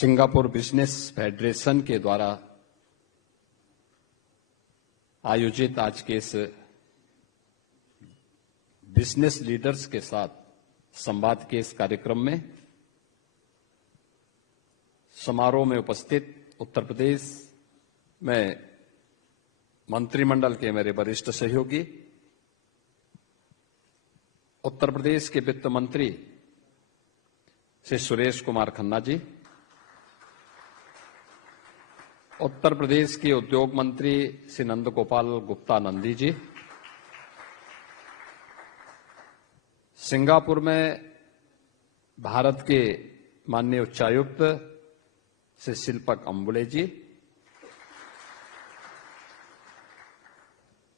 Singapore business federation के द्वारा आयोजित आज के इस बिजनेस लीडर्स के साथ संवाद के इस कार्यक्रम में समारोह में उपस्थित उत्तर प्रदेश में मंत्रिमंडल के मेरे वरिष्ठ सहयोगी, उत्तर प्रदेश के वित्त मंत्री श्री सुरेश कुमार खन्ना जी, उत्तर प्रदेश के उद्योग मंत्री श्री नंद गोपाल गुप्ता नंदी जी, सिंगापुर में भारत के माननीय उच्चायुक्त Shri Shilpak Ambule ji,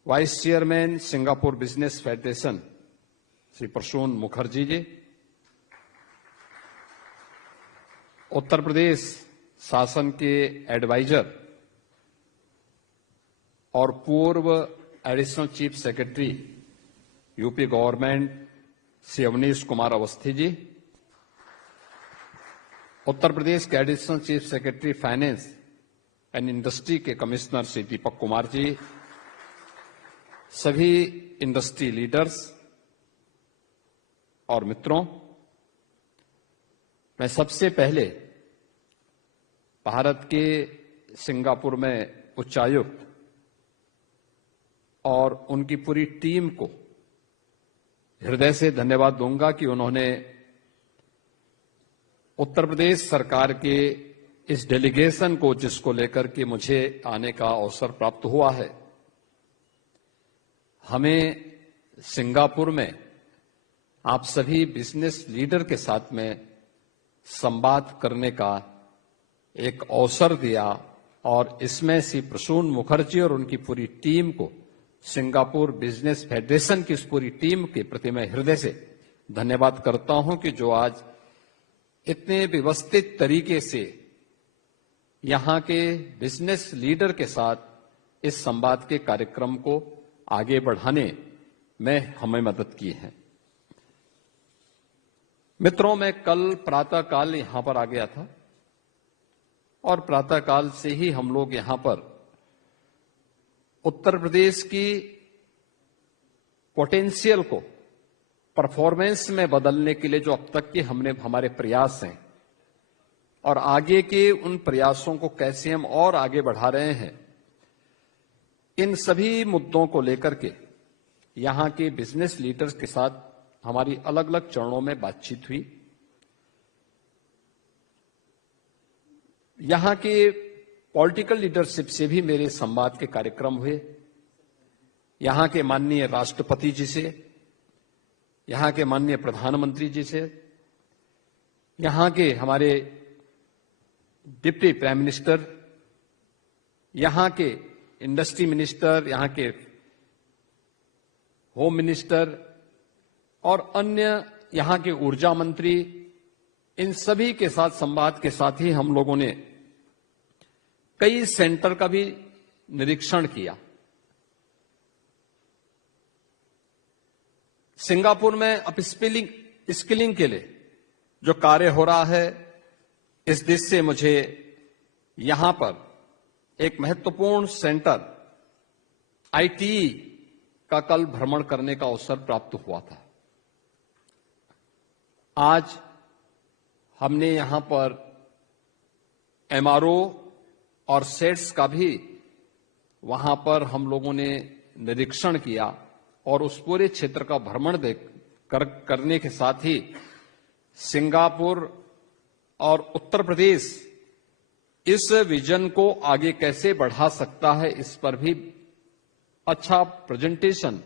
vice chairman Singapore business federation Shri Prasoon Mukherjee ji, Uttar Pradesh शासन के एडवाइजर और पूर्व additional chief secretary UP government Shri Awanish Kumar Awasthi ji, Uttar Pradesh के additional chief secretary finance and industry के कमिश्नर श्री दीपक कुमार जी, सभी इंडस्ट्री लीडर्स और मित्रों, मैं सबसे पहले भारत के सिंगापुर में उच्चायुक्त और उनकी पूरी टीम को हृदय से धन्यवाद दूंगा कि उन्होंने उत्तर प्रदेश सरकार के इस डेलीगेशन को, जिसको लेकर के मुझे आने का अवसर प्राप्त हुआ है, हमें सिंगापुर में आप सभी बिजनेस लीडर के साथ में संवाद करने का एक अवसर दिया और इसमें श्री प्रसून मुखर्जी और उनकी पूरी टीम को, सिंगापुर बिजनेस फेडरेशन की इस पूरी टीम के प्रति मैं हृदय से धन्यवाद करता हूं कि जो आज इतने व्यवस्थित तरीके से यहां के बिजनेस लीडर के साथ इस संवाद के कार्यक्रम को आगे बढ़ाने में हमें मदद की है। मित्रों, मैं कल प्रातःकाल यहां पर आ गया था और प्रातःकाल से ही हम लोग यहां पर उत्तर प्रदेश की पोटेंशियल को परफॉर्मेंस में बदलने के लिए जो अब तक के हमारे प्रयास हैं और आगे के उन प्रयासों को कैसे हम और आगे बढ़ा रहे हैं, इन सभी मुद्दों को लेकर के यहां के बिजनेस लीडर्स के साथ हमारी अलग अलग चरणों में बातचीत हुई। यहां के पॉलिटिकल लीडरशिप से भी मेरे संवाद के कार्यक्रम हुए। यहां के माननीय राष्ट्रपति जी से, यहां के माननीय प्रधानमंत्री जी से, यहां के हमारे डिप्टी प्राइम मिनिस्टर, यहां के इंडस्ट्री मिनिस्टर, यहां के होम मिनिस्टर और अन्य यहां के ऊर्जा मंत्री, इन सभी के साथ संवाद के साथ ही हम लोगों ने कई सेंटर का भी निरीक्षण किया। सिंगापुर में स्किलिंग के लिए जो कार्य हो रहा है, इस दृष्टि से मुझे यहां पर एक महत्वपूर्ण सेंटर आईटीई का कल भ्रमण करने का अवसर प्राप्त हुआ था। आज हमने यहां पर एमआरओ और सेट्स का भी वहां पर हम लोगों ने निरीक्षण किया और उस पूरे क्षेत्र का भ्रमण करने के साथ ही सिंगापुर और उत्तर प्रदेश इस विजन को आगे कैसे बढ़ा सकता है, इस पर भी अच्छा प्रेजेंटेशन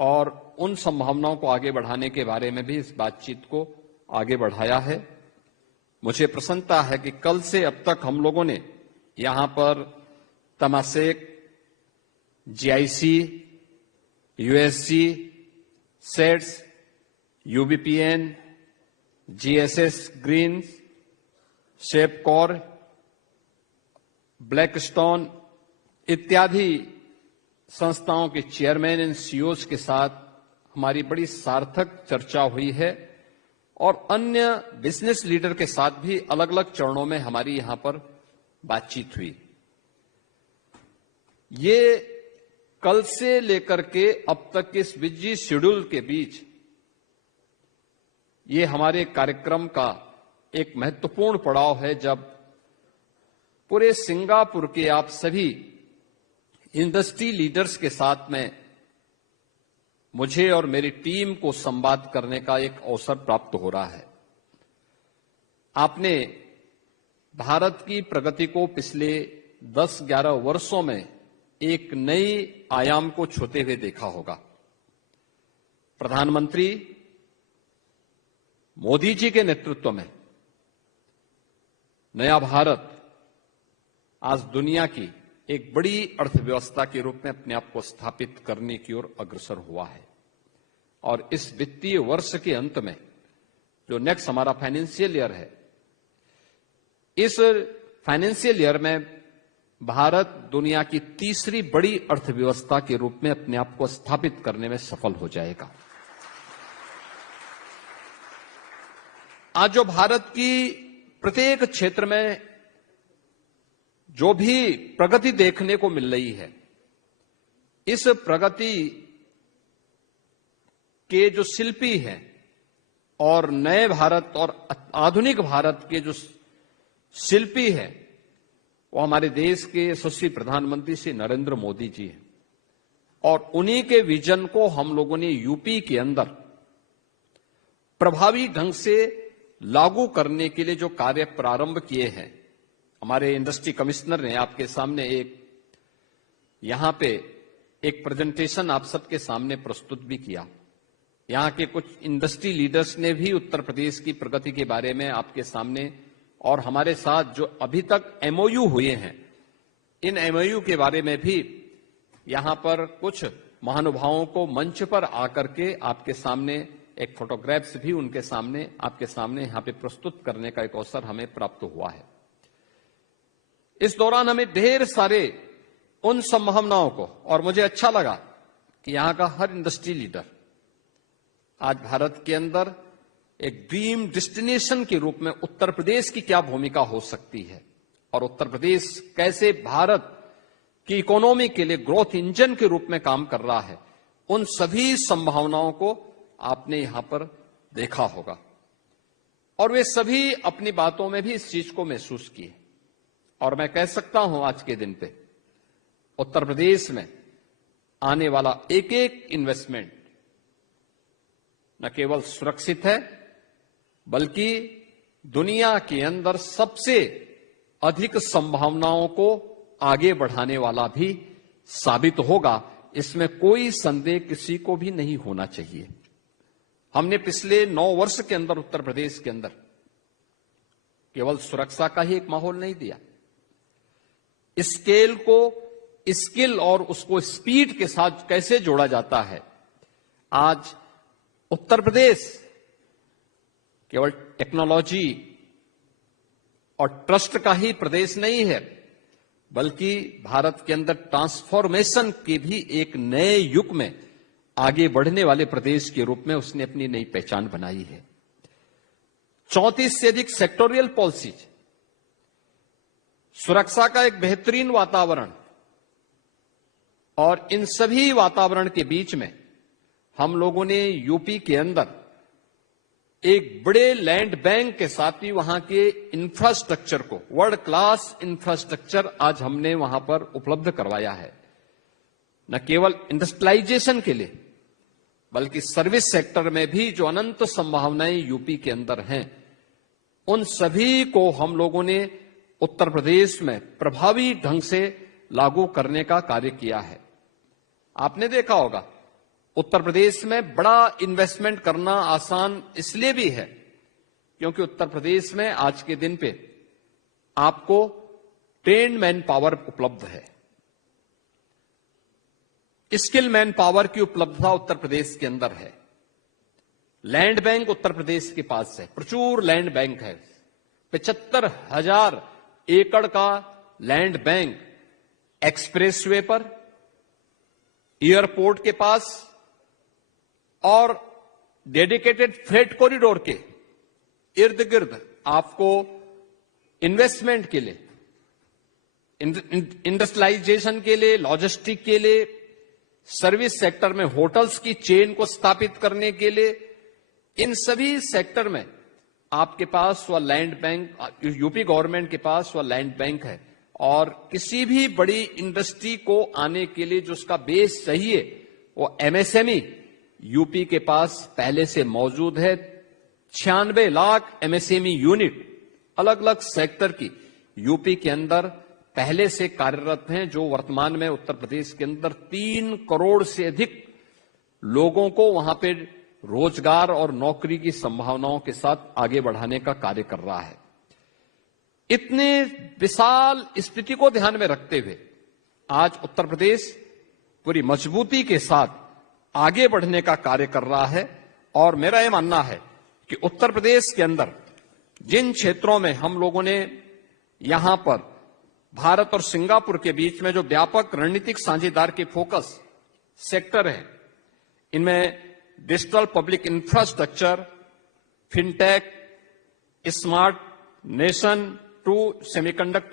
और उन संभावनाओं को आगे बढ़ाने के बारे में भी इस बातचीत को आगे बढ़ाया है। मुझे प्रसन्नता है कि कल से अब तक हम लोगों ने यहां पर तमासेक, जीआईसी, यूएससी, सेट्स, यूबीपीएन, जीएसएस ग्रीन, शेपकॉर, ब्लैकस्टोन इत्यादि संस्थाओं के चेयरमैन एंड सीईओज के साथ हमारी बड़ी सार्थक चर्चा हुई है और अन्य बिजनेस लीडर के साथ भी अलग अलग चरणों में हमारी यहां पर बातचीत हुई। ये कल से लेकर के अब तक के इस बिजी शेड्यूल के बीच ये हमारे कार्यक्रम का एक महत्वपूर्ण पड़ाव है, जब पूरे सिंगापुर के आप सभी इंडस्ट्री लीडर्स के साथ में मुझे और मेरी टीम को संवाद करने का एक अवसर प्राप्त हो रहा है। आपने भारत की प्रगति को पिछले 10-11 वर्षों में एक नई आयाम को छूते हुए देखा होगा। प्रधानमंत्री मोदी जी के नेतृत्व में नया भारत आज दुनिया की एक बड़ी अर्थव्यवस्था के रूप में अपने आप को स्थापित करने की ओर अग्रसर हुआ है। और इस वित्तीय वर्ष के अंत में जो नेक्स्ट हमारा फाइनेंशियल ईयर है, इस फाइनेंशियल ईयर में भारत दुनिया की तीसरी बड़ी अर्थव्यवस्था के रूप में अपने आप को स्थापित करने में सफल हो जाएगा। आज जो भारत की प्रत्येक क्षेत्र में जो भी प्रगति देखने को मिल रही है, इस प्रगति के जो शिल्पी हैं और नए भारत और आधुनिक भारत के जो शिल्पी हैं, वो हमारे देश के यशस्वी प्रधानमंत्री श्री नरेंद्र मोदी जी हैं। और उन्हीं के विजन को हम लोगों ने यूपी के अंदर प्रभावी ढंग से लागू करने के लिए जो कार्य प्रारंभ किए हैं, हमारे इंडस्ट्री कमिश्नर ने आपके सामने यहां पे एक प्रेजेंटेशन आप सबके सामने प्रस्तुत भी किया। यहां के कुछ इंडस्ट्री लीडर्स ने भी उत्तर प्रदेश की प्रगति के बारे में आपके सामने और हमारे साथ जो अभी तक एमओयू हुए हैं, इन एमओयू के बारे में भी यहां पर कुछ महानुभावों को मंच पर आकर के आपके सामने एक फोटोग्राफ्स भी उनके सामने आपके सामने यहां पे प्रस्तुत करने का एक अवसर हमें प्राप्त हुआ है। इस दौरान हमें ढेर सारे उन संभावनाओं को, और मुझे अच्छा लगा कि यहां का हर इंडस्ट्री लीडर आज भारत के अंदर एक ड्रीम डेस्टिनेशन के रूप में उत्तर प्रदेश की क्या भूमिका हो सकती है और उत्तर प्रदेश कैसे भारत की इकोनॉमी के लिए ग्रोथ इंजन के रूप में काम कर रहा है, उन सभी संभावनाओं को आपने यहां पर देखा होगा। और वे सभी अपनी बातों में भी इस चीज को महसूस किए। और मैं कह सकता हूं आज के दिन पे उत्तर प्रदेश में आने वाला एक एक इन्वेस्टमेंट न केवल सुरक्षित है, बल्कि दुनिया के अंदर सबसे अधिक संभावनाओं को आगे बढ़ाने वाला भी साबित होगा। इसमें कोई संदेह किसी को भी नहीं होना चाहिए। हमने पिछले 9 वर्ष के अंदर उत्तर प्रदेश के अंदर केवल सुरक्षा का ही एक माहौल नहीं दिया, स्केल को स्किल और उसको स्पीड के साथ कैसे जोड़ा जाता है। आज उत्तर प्रदेश केवल टेक्नोलॉजी और ट्रस्ट का ही प्रदेश नहीं है, बल्कि भारत के अंदर ट्रांसफॉर्मेशन के भी एक नए युग में आगे बढ़ने वाले प्रदेश के रूप में उसने अपनी नई पहचान बनाई है। 34 से अधिक सेक्टोरियल पॉलिसीज, सुरक्षा का एक बेहतरीन वातावरण, और इन सभी वातावरण के बीच में हम लोगों ने यूपी के अंदर एक बड़े लैंड बैंक के साथ ही वहां के इंफ्रास्ट्रक्चर को, वर्ल्ड क्लास इंफ्रास्ट्रक्चर आज हमने वहां पर उपलब्ध करवाया है। न केवल इंडस्ट्रियलाइजेशन के लिए, बल्कि सर्विस सेक्टर में भी जो अनंत संभावनाएं यूपी के अंदर हैं, उन सभी को हम लोगों ने उत्तर प्रदेश में प्रभावी ढंग से लागू करने का कार्य किया है। आपने देखा होगा उत्तर प्रदेश में बड़ा इन्वेस्टमेंट करना आसान इसलिए भी है क्योंकि उत्तर प्रदेश में आज के दिन पे आपको ट्रेन्ड मैन पावर उपलब्ध है, स्किल मैन पावर की उपलब्धता उत्तर प्रदेश के अंदर है। लैंड बैंक उत्तर प्रदेश के पास है, प्रचुर लैंड बैंक है। 75,000 एकड़ का लैंड बैंक एक्सप्रेसवे पर, एयरपोर्ट के पास और डेडिकेटेड फ्रेट कॉरिडोर के इर्द गिर्द आपको इन्वेस्टमेंट के लिए, इंडस्ट्रियलाइजेशन के लिए, लॉजिस्टिक के लिए, सर्विस सेक्टर में होटल्स की चेन को स्थापित करने के लिए, इन सभी सेक्टर में आपके पास वह लैंड बैंक, यूपी गवर्नमेंट के पास वह लैंड बैंक है। और किसी भी बड़ी इंडस्ट्री को आने के लिए जो उसका बेस चाहिए वो एमएसएमई यूपी के पास पहले से मौजूद है। 96 लाख एमएसएमई यूनिट अलग अलग सेक्टर की यूपी के अंदर पहले से कार्यरत हैं, जो वर्तमान में उत्तर प्रदेश के अंदर 3 करोड़ से अधिक लोगों को वहां पे रोजगार और नौकरी की संभावनाओं के साथ आगे बढ़ाने का कार्य कर रहा है। इतने विशाल स्थिति को ध्यान में रखते हुए आज उत्तर प्रदेश पूरी मजबूती के साथ आगे बढ़ने का कार्य कर रहा है। और मेरा यह मानना है कि उत्तर प्रदेश के अंदर जिन क्षेत्रों में हम लोगों ने यहां पर भारत और सिंगापुर के बीच में जो व्यापक रणनीतिक साझेदार के फोकस सेक्टर है, इनमें digital public infrastructure, fintech, smart nation to semiconductor